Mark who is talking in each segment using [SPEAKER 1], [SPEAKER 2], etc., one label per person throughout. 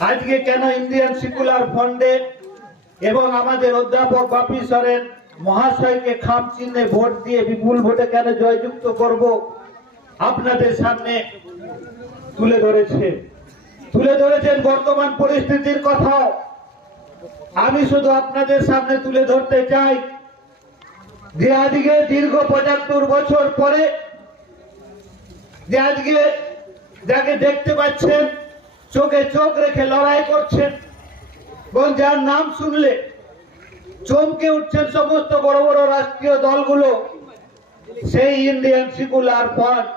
[SPEAKER 1] আজকে কেন Indian secular ফন্ডে এবং আমাদের অধ্যাপক বাপি সরেন মহাশয়কে খাম চিহ্নে ভোট দিয়ে বিপুল ভোটে কেন জয়যুক্ত করব আপনাদের সামনে তুলে ধরেছে। তুলে ধরেছেন বর্তমান পরিস্থিতির কথাও। আমি শুধু আপনাদের সামনে তুলে ধরতে চাই যে আজকে দীর্ঘ পঁচাত্তর বছর পরে যে আজকে যাকে দেখতে পাচ্ছেন চোখে চোখ রেখে লড়াই করছেন। এবং যার নাম শুনলে চমকে উঠছেন সমস্ত বড় বড় রাষ্ট্রীয় দলগুলো। সেই ইন্ডিয়ান সিকুলার ফ্রন্ট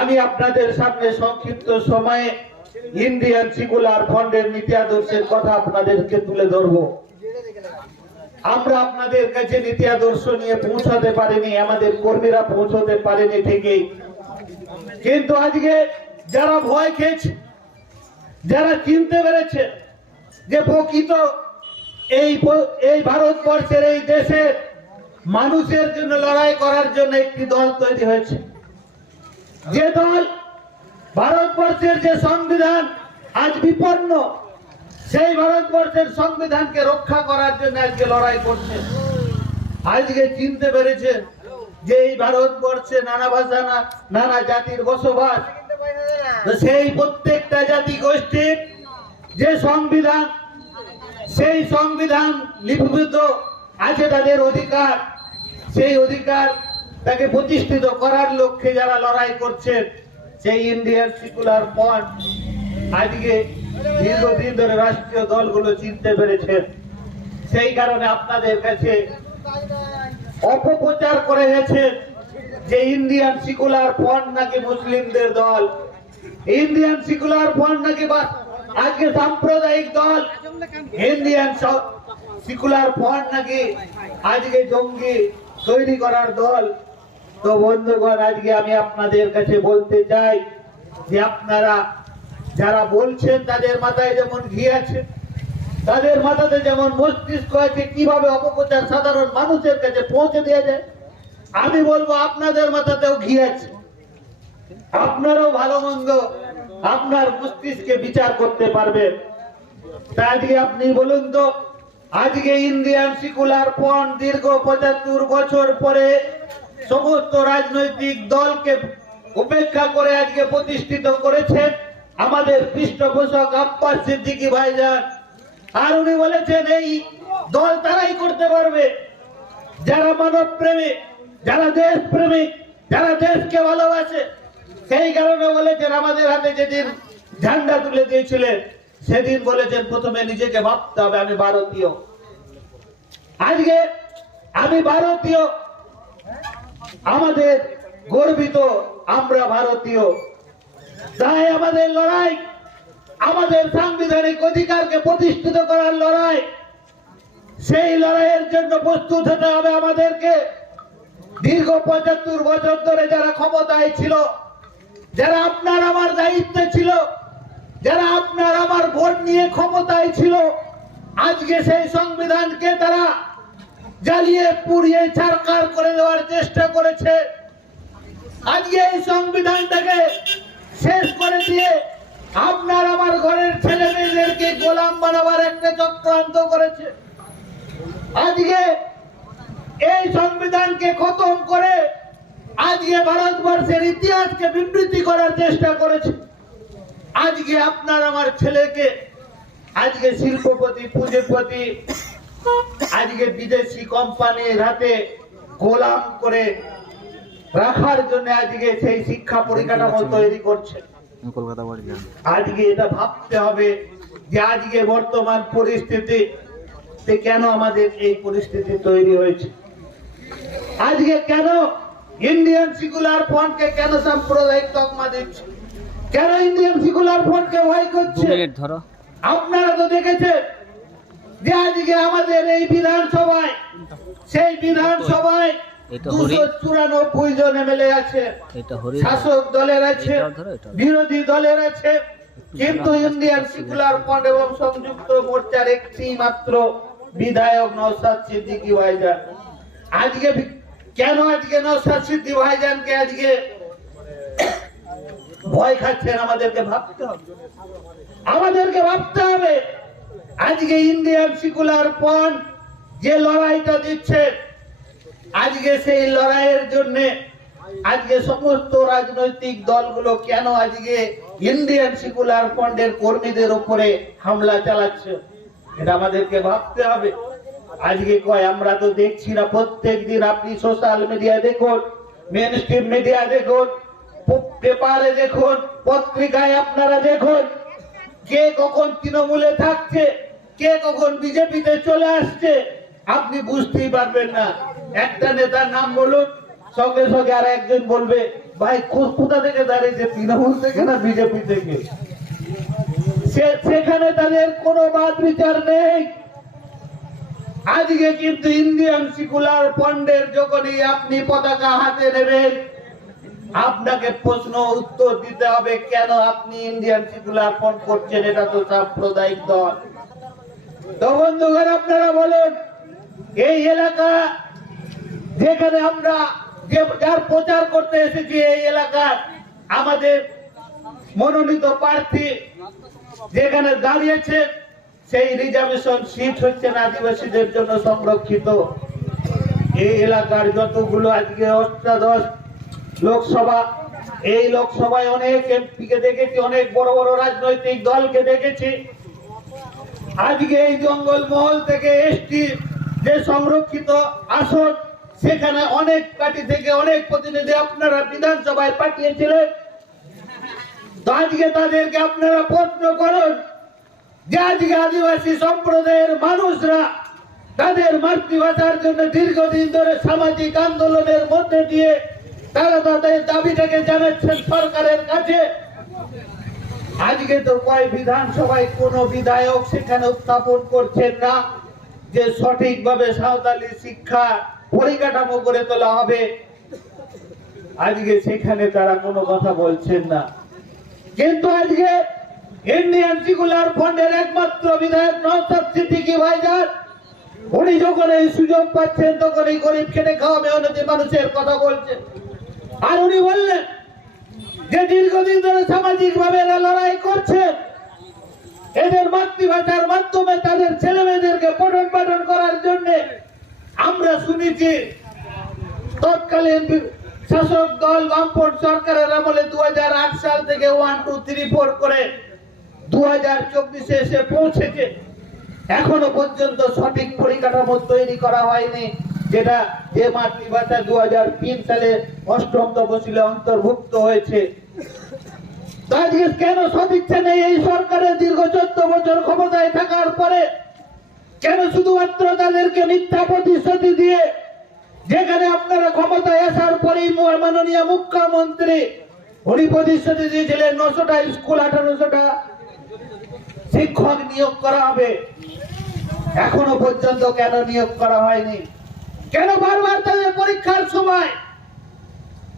[SPEAKER 1] আমি আপনাদের সামনে সংক্ষিপ্ত সময়ে ইন্ডিয়ান সিকুলার ফন্ডের নীতি আদর্শের কথা আপনাদেরকে তুলে ধরবো। আমরা আপনাদের কাছে নীতি আদর্শ নিয়ে পৌঁছাতে পারিনি, আমাদের কর্মীরা পৌঁছতে পারেনি ঠিকই। কিন্তু আজকে যারা ভয় খেয়েছে যারা চিনতে পেরেছে যে প্রকৃত এই এই ভারতবর্ষের এই দেশের মানুষের জন্য লড়াই করার জন্য একটি দল তৈরি হয়েছে। যে দল ভারতবর্ষের যে সংবিধান আজ বিপন্ন, সেই ভারতবর্ষের সংবিধানকে রক্ষা করার জন্য আজকে লড়াই করছে। আজকে চিনতে পেরেছে যে এই ভারতবর্ষে নানা ভাষা নানা জাতির বসবাস সেই প্রত্যেকটা জাতি গোষ্ঠীর যে সংবিধান, সেই সংবিধান লিপিবদ্ধ আছে তাদের অধিকার। সেই অধিকার তাকে প্রতিষ্ঠিত করার লক্ষ্যে যারা লড়াই করছেন সেই ইন্ডিয়ান সিকুলার ফ্রন্ট আজকে দীর্ঘদিন ধরে রাষ্ট্রীয় দলগুলো চিনতে পেরেছেন সেই কারণে আপনাদের কাছে অপপ্রচার করে গেছে। যে ইন্ডিয়ান সিকুলার ফ্রন্ট নাকি মুসলিমদের দল। ইন্ডিয়ান সিকুলার ফ্রন্ট নাকি আজকে সাম্প্রদায়িক দল। ইন্ডিয়ান সিকুলার ফ্রন্ট নাকি আজকে জঙ্গি তৈরি করার দল। তো বন্ধুগণ, আজকে আমি আপনাদের কাছে বলতে চাই যে আপনারা যারা বলছেন তাদের মাথায় যেমন ঘি আছে, তাদের মাথাতে যেমন মস্তিষ্ক আছে, কীভাবে অপপ্রচার সাধারণ মানুষের কাছে পৌঁছে দেওয়া যায় আমি বলব, আপনাদের মাথাতেও ঘি আছে। আপনারও ভালো মন্দ, আপনার মস্তিষ্কে বিচার করতে পারবেন তা আজকে আপনি বলুন তো, আজকে ইন্ডিয়ান সিকুলার ফ্রন্ট দীর্ঘ পঁচাত্তর বছর পরে সমস্ত রাজনৈতিক দলকে উপেক্ষা করে আজকে প্রতিষ্ঠিত করেছেন আমাদের পৃষ্ঠপোষক আব্বাস সিদ্দিকী ভাইজান। আর উনি বলেছেন, এই দল তারাই করতে পারবে। যারা মানব প্রেমিক যারা দেশ প্রেমিক যারা দেশকে ভালোবাসে, সেই কারণে বলেছেন আমাদের হাতে যেদিন ঝান্ডা তুলে দিয়েছিলেন, সেদিন বলেছেন প্রথমে নিজেকে ভাবতে হবে, আমি ভারতীয়। আজকে আমি ভারতীয়, আমাদের গর্বিত আমরা ভারতীয়। তাই আমাদের লড়াই, আমাদের সাংবিধানিক অধিকারকে প্রতিষ্ঠিত করার লড়াই, সেই লড়াইয়ের জন্য প্রস্তুত হতে হবে আমাদেরকে। দীর্ঘ পঁচাত্তর বছর ধরে যারা ক্ষমতায় ছিল, যারা আপনার আমার দায়িত্বে ছিল, যারা আপনার আমার ভোট নিয়ে ক্ষমতায় ছিল, আজকে সেই সংবিধানকে তারা জ্বালিয়ে পুড়িয়ে ছারকার করে দেওয়ার চেষ্টা করেছে। আজকে এই সংবিধানটাকে শেষ করে দিয়ে আপনার আমার ঘরের ছেলে মেয়েদেরকে গোলাম বানাবার একটা চক্রান্ত করেছে। আজকে এই সংবিধানকে খতম করে আজকে ভারতবর্ষের ইতিহাসকে বিবৃতি করার চেষ্টা করেছে। আজকে আপনার আমার ছেলেকে আজকে শিল্পপতি পুঁজিপতি আজকে বিদেশি কোম্পানির হাতে গোলাম করে রাখার জন্য আজকে সেই শিক্ষা পরিকাঠামো তৈরি করছে।
[SPEAKER 2] কলকাতা
[SPEAKER 1] আজকে এটা ভাবতে হবে যে আজকে বর্তমান পরিস্থিতি কেন আমাদের এই পরিস্থিতি তৈরি হয়েছে। আজকে কেন ইন্ডিয়ান সিকুলার ফ্রন্টকে কেন সাম্প্রদায়িক তকমা দিচ্ছে? কেন ইন্ডিয়ান সিকুলার ফ্রন্টকে ভয় করছে?
[SPEAKER 2] ধরো।
[SPEAKER 1] আপনারা তো দেখেছেন যে আজকে আমাদের এই বিধানসভায় সেই বিধানসভায় দুশো চুরানব্বই জন এমএলএ আছে শাসক দলের আছে
[SPEAKER 2] এটাও ধরো, এটাও ধরো।
[SPEAKER 1] বিরোধী দলের আছে কিন্তু ইন্ডিয়ান সেকুলার ফ্রন্ট এবং সংযুক্ত মোর্চার একটি মাত্র বিধায়ক নৌসাদ সিদ্দিকী ভাইজান। আজকে কেন আজকে নৌসাদ সিদ্দিকী ভাইজানকে আজকে ভয় খাচ্ছেন? আমাদেরকে ভাবতে হবে। আমাদেরকে ভাবতে হবে। আজকে ইন্ডিয়ান সিকুলার ফ্রন্ট যে লড়াইটা দিচ্ছে, আজকে সেই লড়াইয়ের জন্য আজকে সমস্ত রাজনৈতিক দলগুলো কেন আজকে ইন্ডিয়ান সিকুলার ফ্রন্টের কর্মীদের উপরে হামলা চালাচ্ছে? এটা আমাদেরকে ভাবতে হবে। আজকে কয়, আমরা তো দেখছি না প্রত্যেক দিন আপনি সোশ্যাল মিডিয়া দেখুন মেন স্ট্রিম মিডিয়া দেখুন পেপারে দেখুন, পত্রিকায় আপনারা দেখুন, কে কখন তৃণমূলে থাকছে, কে কখন বিজেপিতে চলে আসছে, আপনি বুঝতেই পারবেন না। একটা নেতার নাম বলুন, সঙ্গে সঙ্গে আর একজন বলবে, ভাই, কোথা থেকে দাঁড়িয়েছে, তৃণমূল থেকে না বিজেপি থেকে? সেখানে তাদের কোনো বাদ বিচার নেই। আজকে কিন্তু ইন্ডিয়ান সিকুলার ফন্ডের যখনই আপনি পতাকা হাতে নেবেন, আপনাকে প্রশ্ন উত্তর দিতে হবে, কেন আপনি ইন্ডিয়ান সিকুলার ফন্ড করছেন? এটা তো সাম্প্রদায়িক দল। তো বন্ধুগণ, আপনারা বলেন, এই এলাকা যেখানে আমরা যে যার প্রচার করতে এসেছি, এই এলাকার আমাদের মনোনীত প্রার্থী যেখানে দাঁড়িয়েছে সেই রিজার্ভেশন সিট হচ্ছে না আদিবাসীদের জন্য সংরক্ষিত। এই এলাকার যতগুলো আজকে অষ্টাদশ লোকসভা, এই লোকসভায় অনেক এমপিকে দেখেছি, অনেক বড় বড় রাজনৈতিক দলকে দেখেছি। আজকে এই জঙ্গল মহল থেকে এসটি যে সংরক্ষিত আসন, সেখানে অনেক পার্টি থেকে অনেক প্রতিনিধি আপনারা বিধানসভায় পাঠিয়েছিলেন। আজকে তাদেরকে আপনারা প্রশ্ন করুন যে আজকে আদিবাসী সম্প্রদায়ের মানুষরা তাদের মাতৃভাষার জন্য দীর্ঘদিন ধরে সামাজিক আন্দোলনের মধ্যে দিয়ে তারা তাদের দাবিটাকে জানাচ্ছেন সরকারের কাছে। আজকে তো কয় বিধানসভায় কোন বিধায়ক সেখানে উত্থাপন করছেন না যে সঠিকভাবে সাঁওতালি শিক্ষা পরিকাঠামো করে তোলা হবে। আজকে সেখানে তারা কোনো কথা বলছেন না। কিন্তু আজকে ইন্ডিয়ান সিকুলার ফন্ডের একমাত্র বিধায়ক নওসাদ সিদ্দিকী ভাইজান উনি যখন এই সুযোগ পাচ্ছেন, তখন এই গরিব খেটে খাওয়া মেহনতি মানুষের কথা বলছেন আর উনি বললেন যে দীর্ঘদিন ধরে সামাজিক ভাবে লড়াই করছে। এদের মাতৃভাষার মাধ্যমে তাদের ছেলে মেয়েদেরকে পঠন পাঠন করার জন্য আমরা শুনেছি, তৎকালীন শাসক দল বামপন্থ সরকারের আমলে দু হাজার আট সাল থেকে ওয়ান টু থ্রি ফোর করে দু হাজার চব্বিশে এসে পৌঁছেছে। এখনও পর্যন্ত সঠিক পরিকাঠামো তৈরি করা হয়নি, যেটা যে মাতৃভাষা দু হাজার তিন সালে অষ্টম তপশিলে অন্তর্ভুক্ত হয়েছে। আজকে কেন সদিচ্ছা নেই এই সরকারের দীর্ঘ চোদ্দ বছর ক্ষমতায় থাকার পরে? কেন শুধুমাত্র তাদেরকে মিথ্যা প্রতিশ্রুতি দিয়ে যেখানে আপনারা ক্ষমতায় আসার পরেই মাননীয় মুখ্যমন্ত্রী, উনি প্রতিশ্রুতি দিয়েছিলেন নশোটা স্কুল আঠারোশোটা শিক্ষক নিয়োগ করা হবে। এখনও পর্যন্ত কেন নিয়োগ করা হয়নি? কেন বারবার তাদের পরীক্ষার সময়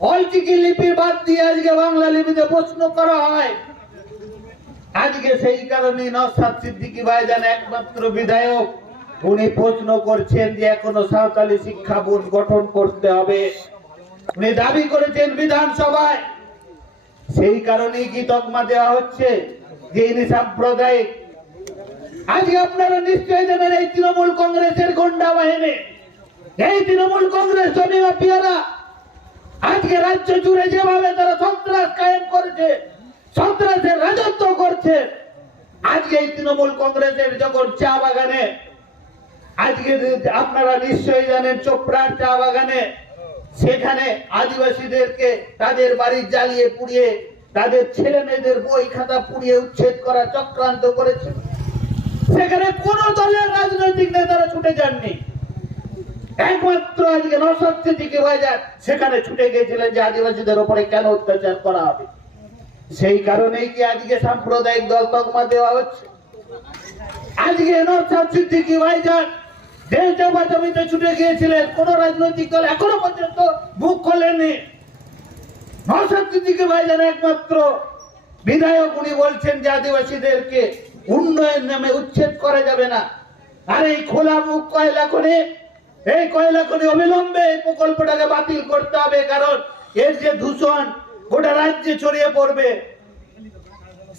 [SPEAKER 1] ঐতিকি লিপি বাদ দিয়ে আজকে বাংলা লিপিতে প্রশ্ন করা হয়? আজকে সেই কারণে নসাদ সিদ্দিকি ভাইজান একমাত্র বিধায়ক। উনি প্রশ্ন করছেন যে এখনও সাঁওতালি শিক্ষা বোর্ড গঠন করতে হবে। উনি দাবি করেছেন বিধানসভায়। সেই কারণেই কি তকমা দেওয়া হচ্ছে? ইনি সাম্প্রদায়িক। আজকে আপনারা নিশ্চয়ই জানেন এই তৃণমূল কংগ্রেসের গন্ডা বাহিনী। এই তৃণমূল কংগ্রেস জমি মাফিয়ারা, আজকে রাজ্য জুড়ে যেভাবে তারা সন্ত্রাস কায়েম করেছে, সন্ত্রাসের রাজত্ব করছে, আজকে এই তৃণমূল কংগ্রেসের যখন চা বাগানে, আজকে আপনারা নিশ্চয়ই জানেন চোপড়ার চা বাগানে, সেখানে আদিবাসীদেরকে তাদের বাড়ি জ্বালিয়ে পুড়িয়ে তাদের ছেলে মেয়েদের বই খাতা পুড়িয়ে উচ্ছেদ করা চক্রান্ত করেছে। সেখানে কোন দলের রাজনৈতিক নেতারা ছুটে যাননি। একমাত্র আজকে নশাদ সিদ্দিকী ভাইজান সেখানে ছুটে গিয়েছিলেন যে আদিবাসীদের উপরে কেন অত্যাচার করা হবে। সেই কারণেই কি আজকে সাম্প্রদায়িক দল তকমা দেওয়া হচ্ছে? আজকে নশাদ সিদ্দিকী ভাইজান যে জমা জমিতে ছুটে গিয়েছিলেন। কোন রাজনৈতিক দল এখনও পর্যন্ত মুখ খোলেনি সিদ্দিকী ভাইজান একমাত্র বিধায়ক, উনি বলছেন যে আদিবাসীদেরকে উন্নয়ন নামে উচ্ছেদ করা যাবে না। আর এই খোলা মুখ কয়লা করে এই কয়লা করে অবিলম্বে এই প্রকল্পটাকে বাতিল করতে হবে, কারণ এর যে দূষণ গোটা রাজ্যে ছড়িয়ে পড়বে,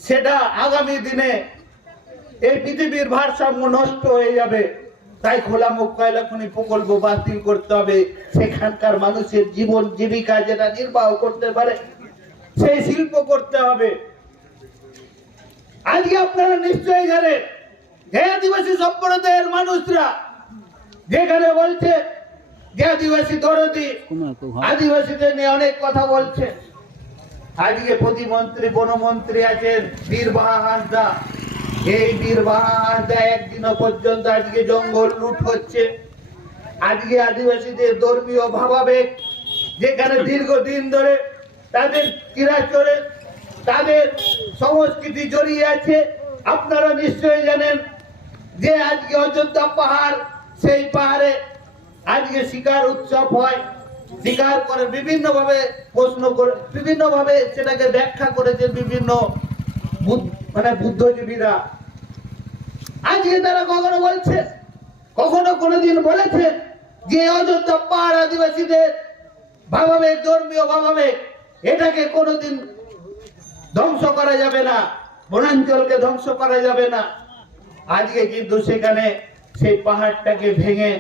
[SPEAKER 1] সেটা আগামী দিনে এই পৃথিবীর ভারসাম্য নষ্ট হয়ে যাবে। তাই খোলা মুখ কয়লা খনি প্রকল্প বাতিল করতে হবে। সেখানকার মানুষের জীবন জীবিকা যেটা নির্বাহ করতে পারে, সেই শিল্প করতে হবে। আজকে আপনারা নিশ্চয়ই জানেন, যে আদিবাসী সম্প্রদায়ের মানুষরা যেখানে বলছে, যে আদিবাসী দরদি আদিবাসীদের নিয়ে অনেক কথা বলছে। আজকে প্রতিমন্ত্রী, বনমন্ত্রী আছেন, বীরবাহা হাসদা। এই হাসদা একদিনও পর্যন্ত আজকে জঙ্গল লুট হচ্ছে। আজকে আদিবাসীদের ধর্মীয় ভাবাবেগ যেখানে দীর্ঘদিন ধরে তাদের চিরাচরে তাদের সংস্কৃতি জড়িয়ে আছে। আপনারা নিশ্চয়ই জানেন যে আজকে অযোধ্যা পাহাড়, সেই পাহাড়ে আজকে শিকার উৎসব হয়। শিকার করে বিভিন্ন ভাবে প্রশ্ন করে বিভিন্ন ভাবে সেটাকে ব্যাখ্যা করেছে বিভিন্ন মানে বুদ্ধজীবীরা। আজকে তারা কখনো বলছে, কখনো কোনোদিন বলেছে যে অযোধ্যা পাহাড় আদিবাসীদের ভাবাবেগ ধর্মীয় ভাবাবেগ এটাকে কোনোদিন ধ্বংস করা যাবে না, বনাঞ্চলকে ধ্বংস করা যাবে না। আজকে কিন্তু সেখানে সেই পাহাড়টাকে ভেঙে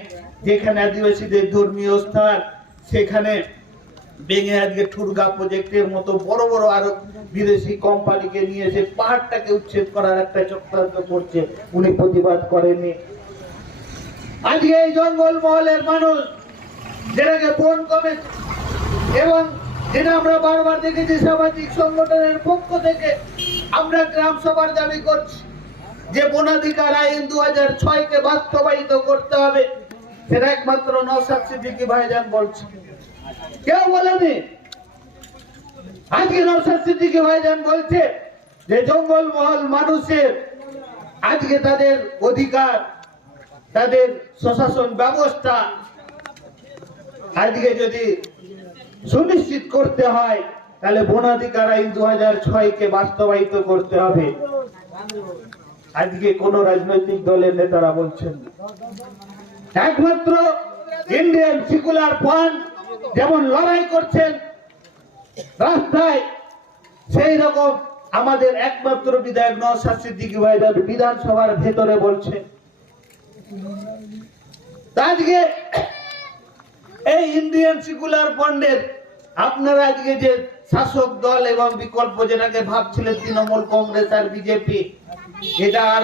[SPEAKER 1] যেখানে আদিবাসীদের ধর্মীয় স্থান, সেখানে ভেঙে আজকে ঠুরগা প্রজেক্টের মতো বড় বড় আরও বিদেশি কোম্পানিকে নিয়ে সে পাহাড়টাকে উচ্ছেদ করার একটা চক্রান্ত করছে। উনি প্রতিবাদ করেননি। আজকে এই জঙ্গল মহলের মানুষ যেটাকে বন কমে এবং যেটা আমরা বারবার দেখেছি সামাজিক সংগঠনের পক্ষ থেকে, আমরা গ্রাম সভার দাবি করছি যে বনাধিকার আইন দু হাজার ছয়কে বাস্তবায়িত করতে হবে। সেটা একমাত্র নসাদ সিদ্দিকি ভাইজান বলছে। কেউ বলেনি। আজকে নসাদ সিদ্দিকি ভাইজান বলছে যে জঙ্গল মহল মানুষের আজকে তাদের অধিকার, তাদের প্রশাসন ব্যবস্থা আজকে যদি সুনিশ্চিত করতে হয়, তাহলে বনাধিকার আইন দু হাজার ছয়কে বাস্তবায়িত করতে হবে। আজকে কোন রাজনৈতিক দলের নেতারা বলছেন একমাত্র ইন্ডিয়ান সিকুলার ফান্ড যেমন লড়াই করছেন, রাস্তায় সেই রকম আমাদের একমাত্র বিধায়ক নওশাদ সিদ্দিকী ভাইজান বিধানসভার ভেতরে বলছেন। আজকে এই ইন্ডিয়ান সিকুলার ফান্ডের আপনারা আজকে যে শাসক দল এবং বিকল্প যেটাকে ভাবছিলেন তৃণমূল কংগ্রেস আর বিজেপি, এটা আর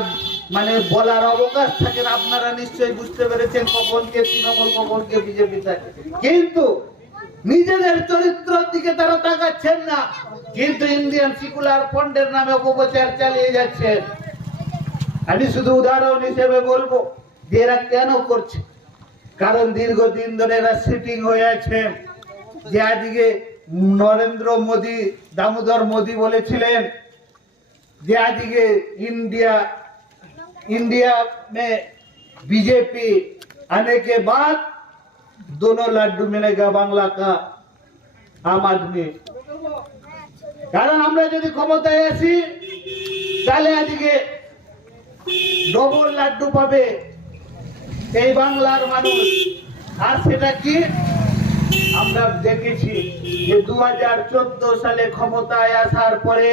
[SPEAKER 1] মানে বলার অবকাশ থাকে আপনারা নিশ্চয়ই বুঝতে পেরেছেন কখন কে তৃণমূল, কখন কে বিজেপি থাকে। কিন্তু নিজেদের চরিত্রের দিকে তারা তাকাচ্ছেন না কিন্তু ইন্ডিয়ান সিকুলার ফান্ডের নামে অপপ্রচার চালিয়ে যাচ্ছেন আমি শুধু উদাহরণ হিসেবে বলবো যে এরা কেন করছে কারণ দীর্ঘদিন ধরে এরা সিটিং হয়ে আছে যে আজকে নরেন্দ্র মোদী দামোদর মোদী বলেছিলেন যে আজকে इंडिया इंडिया में बीजेपी आने के बाद दोनों लड्डू मिलेगा बांग्ला का आम आदमी কারণ আমরা যদি ক্ষমতায় আসি তাহলে আজকে ডবল লাড্ডু পাবে এই বাংলার মানুষ আর সেটা কি আমরা দেখেছি যে দু সালে ক্ষমতায় আসার পরে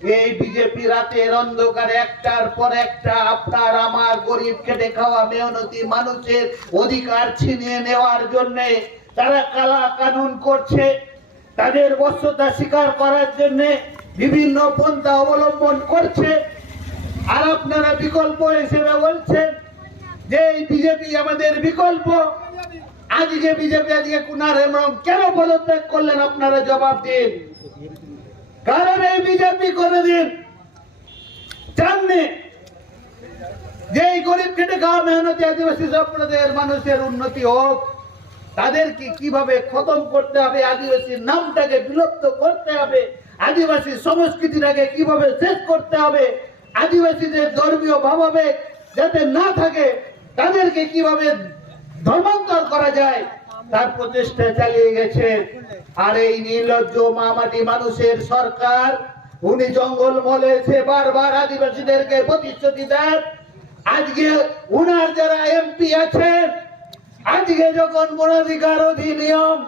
[SPEAKER 1] এই বিজেপি রাতের অন্ধকারে একটার পর একটা আপনার আমার গরিব খেটে খাওয়া মেহনতি মানুষের অধিকার ছিনিয়ে নেওয়ার জন্য তারা কালা কানুন করছে। তাদের বস্যতা স্বীকার করার জন্য বিভিন্ন পন্থা অবলম্বন করছে। আর আপনারা বিকল্প হিসেবে বলছেন যে এই বিজেপি আমাদের বিকল্প। আজকে বিজেপি আজকে কুনার হেমরম কেন পদত্যাগ করলেন? আপনারা জবাব দিন। কারণ এই বিজেপি কোনদিন চাননি। যে এই গরিব খেটে খাওয়া মেহনতি আদিবাসী সম্প্রদায়ের মানুষের উন্নতি হোক, তাদেরকে কীভাবে খতম করতে হবে, আদিবাসীর নামটাকে বিলুপ্ত করতে হবে, আদিবাসী সংস্কৃতিটাকে কীভাবে শেষ করতে হবে, আদিবাসীদের ধর্মীয় ভাবাবেগ যাতে না থাকে, তাদেরকে কীভাবে ধর্মান্তর করা যায় তার প্রচেষ্টা চালিয়ে গেছে। আর এই নির্লজ্জ মামাটি মানুষের সরকার, উনি জঙ্গল মলে সে বারবার আদিবাসীদেরকে প্রতিশ্রুতি দেন। আজকে উনার যারা এমপি আছেন আজকে যখন বনাধিকার অধিনিয়ম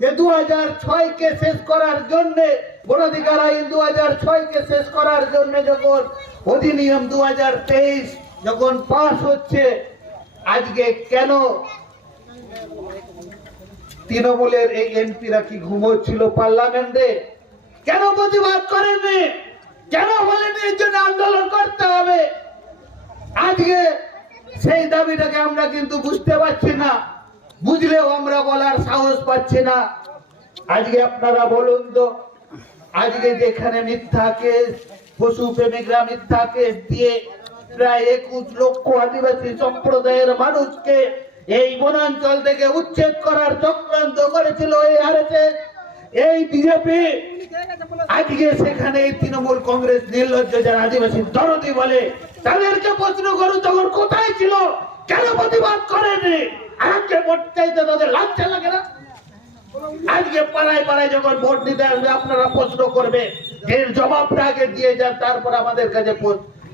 [SPEAKER 1] যে দু হাজার ছয়কে শেষ করার জন্য ভোটাধিকার আইন দু হাজার ছয়কে শেষ করার জন্য যখন অধিনিয়ম দু হাজার তেইশ যখন পাস হচ্ছে, আজকে কেন তৃণমূলের এই এমপিরা কি ঘুমোচ্ছিল পার্লামেন্টে? কেন প্রতিবাদ করেননি? কেন বলেনি এর জন্য আন্দোলন করতে হবে? আজকে সেই দাবিটাকে আমরা কিন্তু বুঝতে পারছি না। বুঝলেও আমরা বলার সাহস পাচ্ছি না। আজকে আপনারা বলুন তো, আজকে যেখানে মিথ্যা কেস, পশু প্রেমিকরা মিথ্যা কেস দিয়ে প্রায় একুশ লক্ষ আদিবাসী সম্প্রদায়ের মানুষকে এই বনাঞ্চল থেকে উচ্ছেদ করার চক্রান্ত করেছিল এই আরএসএস এই বিজেপি। আজকে সেখানে তৃণমূল কংগ্রেস নির্লজ্জ যারা আদিবাসী দরদি বলে, তাদেরকে প্রশ্ন করুন, তখন কোথায় ছিল? কেন প্রতিবাদ করেনি? আজকে ভোট চাইতে তাদের লজ্জা লাগে না? আজকে পাড়ায় পাড়ায় যখন ভোট দিতে আসবে, আপনারা প্রশ্ন করবে এর জবাবটা আগে দিয়ে যান, তারপর আমাদের কাছে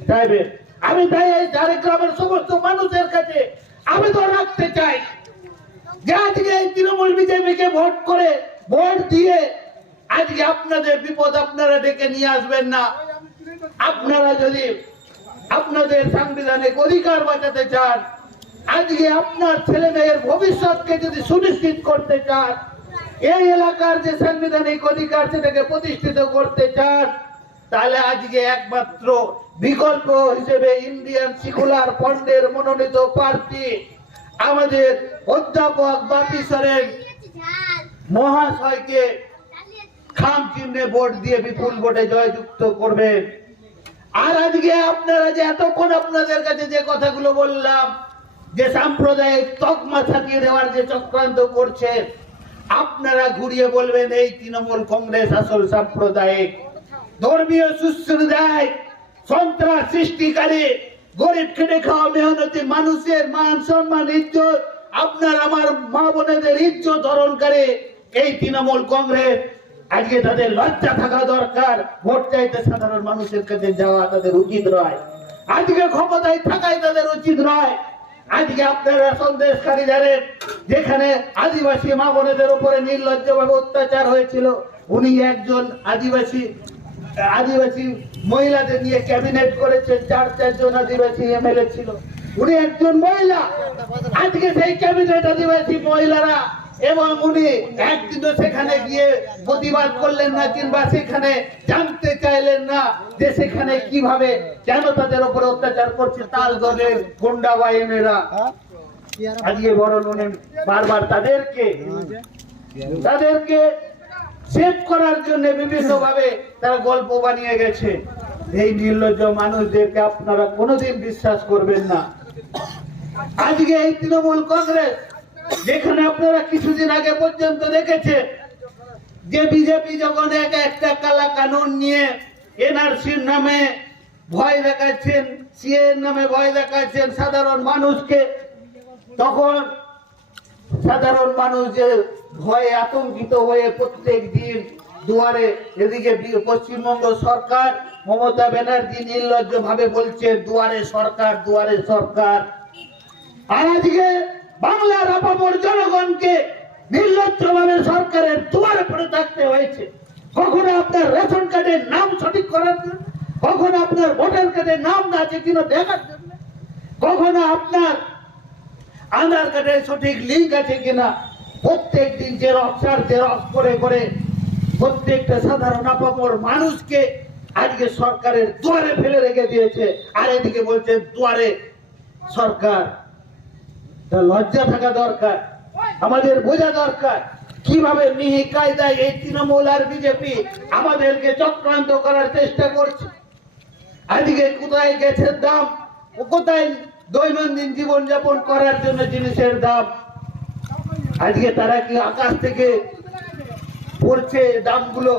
[SPEAKER 1] চাইবে আমি তাই এই ঝাড়গ্রামের সমস্ত মানুষের কাছে আবেদন রাখতে চাই। যে আজকে এই তৃণমূল বিজেপিকে ভোট করে, ভোট দিয়ে আজকে আপনাদের বিপদ আপনারা ডেকে নিয়ে আসবেন না। আপনারা যদি আপনাদের সাংবিধানিক অধিকার বাঁচাতে চান, আজকে আপনার ছেলে মেয়ের ভবিষ্যৎকে যদি সুনিশ্চিত করতে চান, এই এলাকার যে সাংবিধানিক অধিকার সেটাকে প্রতিষ্ঠিত করতে চান তাহলে আজকে একমাত্র বিকল্প হিসেবে ইন্ডিয়ান সিকুলার ফন্ডের মনোনীত প্রার্থী আমাদের অধ্যাপক বাপি সরেন মহাশয়কে খাম চিহ্নে ভোট দিয়ে বিপুল ভোটে জয়যুক্ত করবেন আর আজকে আপনারা যে এতক্ষণ আপনাদের কাছে যে কথাগুলো বললাম, যে সাম্প্রদায়িক তকমা ছাপিয়ে দেওয়ার যে চক্রান্ত করছে, আপনারা ঘুরিয়ে বলবেন, এই তৃণমূল কংগ্রেস আসল সাম্প্রদায়িক। ধর্মীয় সুশ্রদায় সন্ত্রাস সৃষ্টিকারী, গরিব খেটে খাওয়া মেহনতি মানুষের মান সম্মান, ইজ্জত, আপনার, আমার মা বোনেদের ইজ্জত হরণ করে এই তৃণমূল কংগ্রেস। আজকে তাদের লজ্জা থাকা দরকার, ভোট চাইতে সাধারণ মানুষের কাছে যাওয়া তাদের উচিত নয়। আজকে ক্ষমতায় থাকাই তাদের উচিত নয়। আজকে আপনারা সন্দেশকারী জানেন যেখানে আদিবাসী মা বোনেদের উপরে নির্লজ্জভাবে অত্যাচার হয়েছিল, উনি একজন আদিবাসী আদিবাসী মহিলাদের নিয়ে ক্যাবিনেট করেছেন চার, চারজন আদিবাসী এমএলএ ছিল। উনি একজন মহিলা। আজকে সেই ক্যাবিনেট আদিবাসী মহিলারা এবং উনি একদিনও সেখানে গিয়ে প্রতিবাদ করলেন না কিংবা সেখানে জানতে চাইলেন না যে সেখানে কীভাবে, কেন তাদের উপরে অত্যাচার করছে তার দলের গুন্ডা বাহিনীরা। আজকে বড় উনি বারবার তাদেরকে তাদেরকে সেভ করার জন্য বিভিন্ন ভাবে তারা গল্প বানিয়ে গেছে। এই নির্লজ্জ মানুষদেরকে আপনারা কোনোদিন বিশ্বাস করবেন না। আজকে এই তৃণমূল কংগ্রেস, যেখানে আপনারা কিছুদিন আগে পর্যন্ত দেখেছে যে বিজেপি যখন এক একটা কালা কানুন নিয়ে এনআরসির নামে ভয় দেখাচ্ছেন সিএ নামে ভয় দেখাচ্ছেন সাধারণ মানুষকে, তখন সাধারণ মানুষ যে ভয়ে আতঙ্কিত হয়ে প্রত্যেক দিন দুয়ারে এদিকে পশ্চিমবঙ্গ সরকার মমতা ব্যানার্জি নির্লজ্জ ভাবে বলছে, দুয়ারে সরকার দুয়ারে সরকার। আর বাংলার আপামর জনগণকে নির্লজ্জ ভাবে সরকারের দুয়ারে পড়ে থাকতে হয়েছে। কখনো আপনার রেশন কার্ডের নাম সঠিক করার জন্য, কখনো আপনার ভোটার কার্ডের নাম না আছে কিনা দেখার জন্য, কখনো আপনার আধার কার্ডের সঠিক লিঙ্ক আছে কিনা প্রত্যেক দিন জেরক্স আর জেরক্স করে করে প্রত্যেকটা সাধারণ আপামর মানুষকে আজকে সরকারের দুয়ারে ফেলে রেখে দিয়েছে। আর এদিকে বলছে, দুয়ারে সরকার। লজ্জা থাকা দরকার। আমাদের বোঝা দরকার। কীভাবে মিহি কায়দায় এই তৃণমূল আর বিজেপি আমাদেরকে চক্রান্ত করার চেষ্টা করছে? আজকে কোথায় গ্যাসের দাম? কোথায় দৈনন্দিন জীবন যাপন করার জন্য জিনিসের দাম? আজকে তারা কি আকাশ থেকে পড়ছে দামগুলো?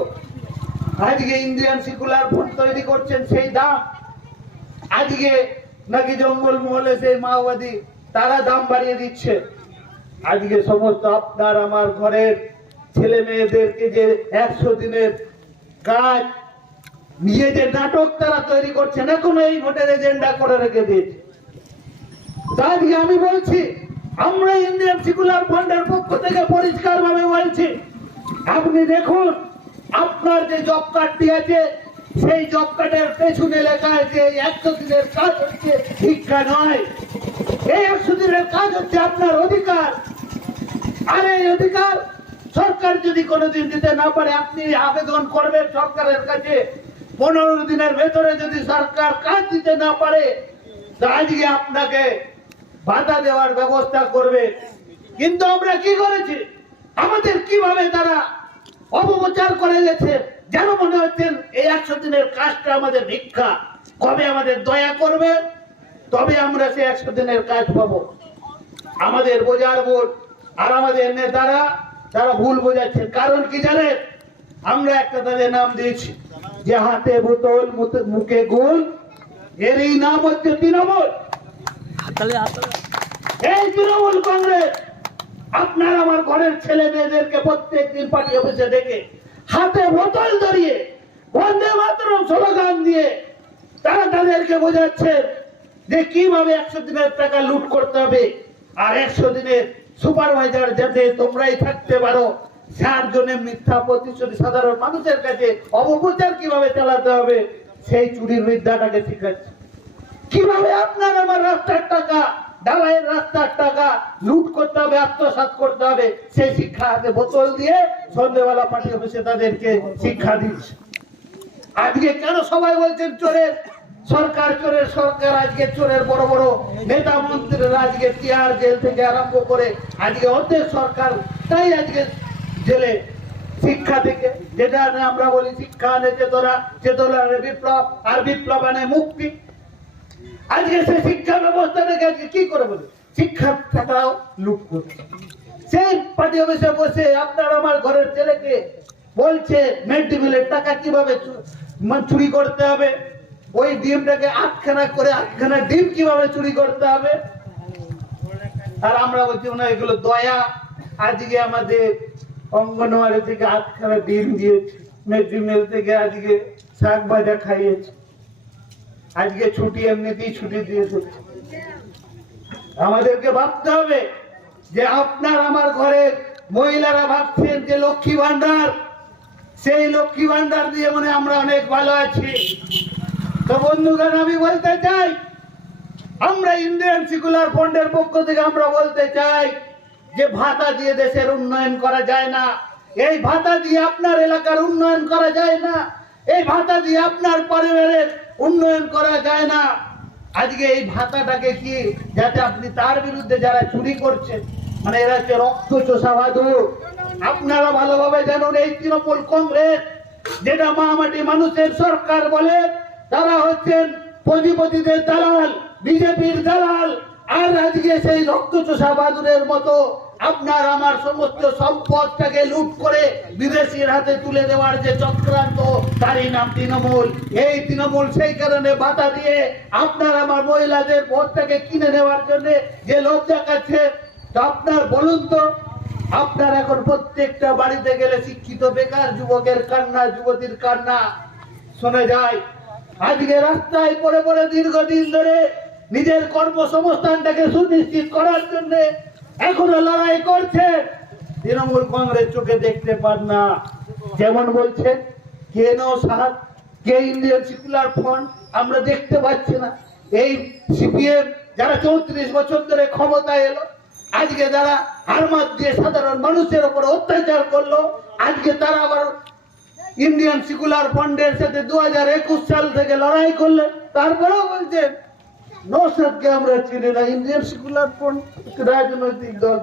[SPEAKER 1] আজকে ইন্ডিয়ান সিকুলার ফুড তৈরি করছেন সেই দাম? আজকে নাকি জঙ্গল মহলে সেই মাওবাদী, তারা দাম বাড়িয়ে দিচ্ছে। আজকে সমস্ত আপনার আমার ঘরের ছেলে মেয়েদেরকে যে একশো দিনের কাজ নিয়ে যে নাটক তারা তৈরি করছেন, এখনও এই ভোটের এজেন্ডা করে রেখে দিয়েছে। তা আজকে আমি বলছি আমরা ইন্ডিয়ান সিকুলার ফান্ডের পক্ষ থেকে পরিষ্কার ভাবে বলছি, আপনি দেখুন, আপনার যে জব কার্ডটি আছে, সেই জব কার্ডের পেছনে লেখা আছে একশো দিনের কাজ হচ্ছে শিক্ষা নয়। এই একশো দিনের কাজ হচ্ছে আপনার অধিকার। আর এই অধিকার সরকার যদি কোনোদিন দিতে না পারে, আপনি আবেদন করবেন সরকারের কাছে। পনেরো দিনের ভেতরে যদি সরকার কাজ দিতে না পারে আজকে আপনাকে বাধা দেওয়ার ব্যবস্থা করবে। কিন্তু আমরা কি করেছি? আমাদের কীভাবে তারা অপপ্রচার করে গেছে? যেন মনে হচ্ছেন এই একশো দিনের কাজটা আমাদের ভিক্ষা। কবে আমাদের দয়া করবে? তবে আমরা সেই একশো দিনের কাজ পাবো। আমাদের বোঝার ভুল। আর আমাদের নেতারা, তারা ভুল বোঝাচ্ছে। কারণ কি জানেন? আমরা একটা তাদের নাম দিয়েছি, যে হাতে বোতল মুখে গুল এরই নাম হচ্ছে তৃণমূল। এই তৃণমূল কংগ্রেস, আপনার আমার ঘরের ছেলে মেয়েদেরকে প্রত্যেক দিন পার্টি অফিসে ডেকে হাতে বোতল ধরিয়ে, বন্দে মাতরম স্লোগান দিয়ে তারা তাদেরকে বোঝাচ্ছেন যে কীভাবে একশো দিনের টাকা লুট করতে হবে আর একশো দিনের সুপারভাইজার যাতে তোমরাই থাকতে পারো চার জনে মিথ্যা প্রতিশ্রুতি সাধারণ মানুষের কাছে অপপ্রচার কীভাবে চালাতে হবে, সেই চুরির বিদ্যাটাকে শিখাচ্ছে কীভাবে আপনার আমার রাস্তার টাকা ডালাইয়ের রাস্তার টাকা লুট করতে হবে, আত্মসাৎ করতে হবে। সেই শিক্ষা হাতে বোতল দিয়ে সন্ধ্যেবেলা পার্টি অফিসে তাদেরকে শিক্ষা দিচ্ছে। আজকে কেন সবাই বলছেন চোরের? সরকার চোরের সরকার, আজকে চোরের বড় বড় নেতা মন্ত্রীরা আজকে তিহার জেল থেকে আরম্ভ করে আজকে অর্ধেক সরকার, তাই আজকে জেলে শিক্ষা থেকে। যেটা আমরা বলি শিক্ষা আনে চেতনা চেতনা বিপ্লব, আর বিপ্লব আনে মুক্তি। আজকে সে শিক্ষা ব্যবস্থাটাকে আজকে কি করে বলে? শিক্ষার টাকাও লুট করছে। সেই পার্টি অফিসে বসে আপনার আমার ঘরের ছেলেকে বলছে মিড মিলের টাকা কীভাবে চুরি করতে হবে? ওই ডিমটাকে আটখানা করে আটখানা ডিম কীভাবে চুরি করতে হবে? আর আমরা বলছি না এগুলো দয়া। আজকে আমাদের অঙ্গনওয়াড়ি থেকে আটখানা ডিম দিয়েছে মিড মিল থেকে আজকে শাক ভাজা খাইয়েছে। আজকে ছুটি এমনিতেই ছুটি দিয়েছে আমাদেরকে ভাবতে হবে যে আপনার আমার ঘরের মহিলারা ভাবছেন যে লক্ষ্মী ভান্ডার সেই লক্ষ্মী ভান্ডার দিয়ে মনে আমরা অনেক ভালো আছি। তো বন্ধুগণ, আমি বলতে চাই, আমরা ইন্ডিয়ান সিকুলার ফান্ডের পক্ষ থেকে আমরা বলতে চাই যে ভাতা দিয়ে দেশের উন্নয়ন করা যায় না। এই ভাতা দিয়ে আপনার এলাকার উন্নয়ন করা যায় না। এই ভাতা দিয়ে আপনার পরিবারের উন্নয়ন করা যায় না। আজকে এই ভাতাটাকে কি যাতে আপনি তার বিরুদ্ধে যারা চুরি করছেন মানে এরা হচ্ছে রক্ত চোষা বাদুর আপনারা ভালোভাবে জানুন এই তৃণমূল কংগ্রেস, যেটা মহামাটি মানুষের সরকার বলে, তারা হচ্ছেন পুঁজিপতিদের দালাল, বিজেপির দালাল, আর আজকে সেই রক্তচোষা বাদুরের মতো আপনার আমার সমস্ত সম্পদটাকে লুট করে বিদেশির হাতে তুলে দেওয়ার যে চক্রান্ত, তারই নাম তৃণমূল। এই তৃণমূল সেই কারণে বাধা দিয়ে আপনার আমার মহিলাদের ভোটটাকে কিনে নেওয়ার জন্য যে লোভ দেখাচ্ছে আপনার বলুন তো, আপনার এখন প্রত্যেকটা বাড়িতে গেলে শিক্ষিত বেকার যুবকের কান্না, যুবতীর কান্না শোনা যায়। আজকে রাস্তায় পড়ে পড়ে দীর্ঘদিন ধরে নিজের কর্মসংস্থানটাকে সুনিশ্চিত করার জন্য এখনও লড়াই করছে। তৃণমূল কংগ্রেস চোখে দেখতে পান না। যেমন বলছে কেন সাহায্য? কে ইন্ডিয়ান সেকুলার ফ্রন্ট? আমরা দেখতে পাচ্ছি না। এই সিপিএম যারা চৌত্রিশ বছর ধরে ক্ষমতায় এলো, আজকে যারা হারমাত দিয়ে সাধারণ মানুষের উপর অত্যাচার করল, আজকে তারা আবার ইন্ডিয়ান সেকুলার ফান্ডের সাথে দু হাজার একুশ সাল থেকে লড়াই করলে তারপরেও বলছেন নৌসাদকে আমরা চিনি না, ইন্ডিয়ান সেকুলার রাজনৈতিক দল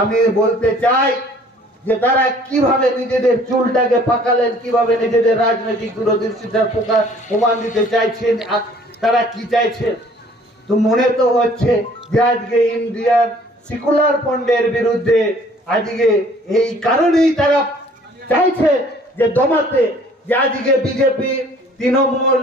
[SPEAKER 1] আমি বলতে চাই যে তারা কীভাবে নিজেদের চুলটাকে পাকালেন, কীভাবে নিজেদের রাজনৈতিক দূরদৃষ্টিতার প্রকাশ প্রমাণ দিতে চাইছেন তারা কি চাইছেন? তো মনে তো হচ্ছে যে আজকে ইন্ডিয়ান সেকুলার ফান্ডের বিরুদ্ধে আজকে এই কারণেই তারা চাইছে যে দমাতে, যে আজকে বিজেপি, তৃণমূল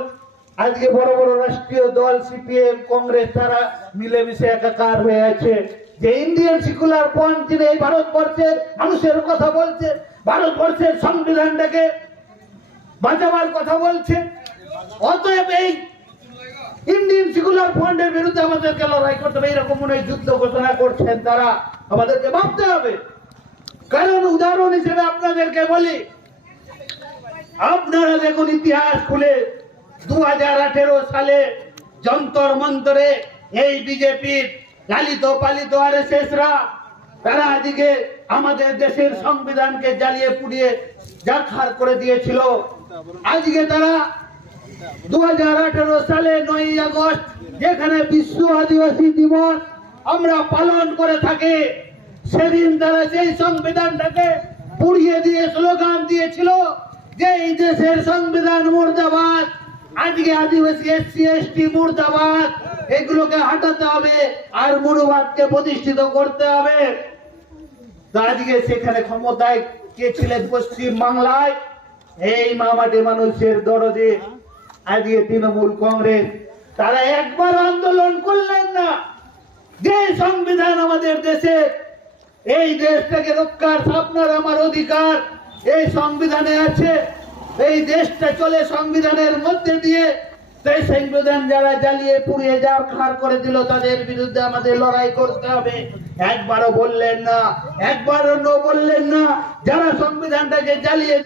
[SPEAKER 1] আজকে বড় বড় রাষ্ট্রীয় দল সিপিএম কংগ্রেস, তারা মিলেমিশে একাকার হয়ে আছে। যে ইন্ডিয়ান সিকুলার ফ্রন্ট যিনি এই ভারতবর্ষের মানুষের কথা বলছে, ভারতবর্ষের সংবিধানটাকে বাঁচাবার কথা বলছে, অতএব এই ইন্ডিয়ান সেকুলার ফ্রন্টের বিরুদ্ধে আমাদেরকে লড়াই করতে হবে। এরকম মনে যুদ্ধ ঘোষণা করছেন তারা। আমাদেরকে ভাবতে হবে। কারণ উদাহরণ হিসেবে আপনাদেরকে বলি, আপনারা দেখুন ইতিহাস খুলে দু হাজার আঠেরো সালে যন্তর মন্তরে এই বিজেপির লালিত পালিত আর শেষরা তারা আজকে আমাদের দেশের সংবিধানকে জ্বালিয়ে পুড়িয়ে জাখার করে দিয়েছিল। আজকে তারা দু হাজার আঠেরো সালে নয় আগস্ট, যেখানে বিশ্ব আদিবাসী দিবস আমরা পালন করে থাকি, সেদিন তারা সেই সংবিধানটাকে পুড়িয়ে দিয়ে স্লোগান দিয়েছিল যে এই দেশের সংবিধান মুর্দাবাদ। আজকে আদিবাসী এসসি, এসটি, মুর্দাবাদ, এগুলোকে হাঁটাতে হবে আর মনুবাদকে প্রতিষ্ঠিত করতে হবে। আজকে সেখানে ক্ষমতায় কে ছিলেন পশ্চিম বাংলায়? এই মামাটি মানুষের দরদে আজকে তৃণমূল কংগ্রেস। তারা একবার আন্দোলন করলেন না। যে সংবিধান আমাদের দেশে, এই দেশটাকে রক্ষার আপনার আমার অধিকার। এই সংবিধানে আছে এই দেশটা চলে সংবিধানের মধ্যে দিয়ে, সেই সংবিধান যারা জ্বালিয়ে পুড়িয়ে যাওয়ার খার করে দিল, তাদের বিরুদ্ধে আমাদের লড়াই করতে হবে। একবারও বললেন না, একবারও নো বললেন না, যারা সংবিধানটাকে জ্বালিয়ে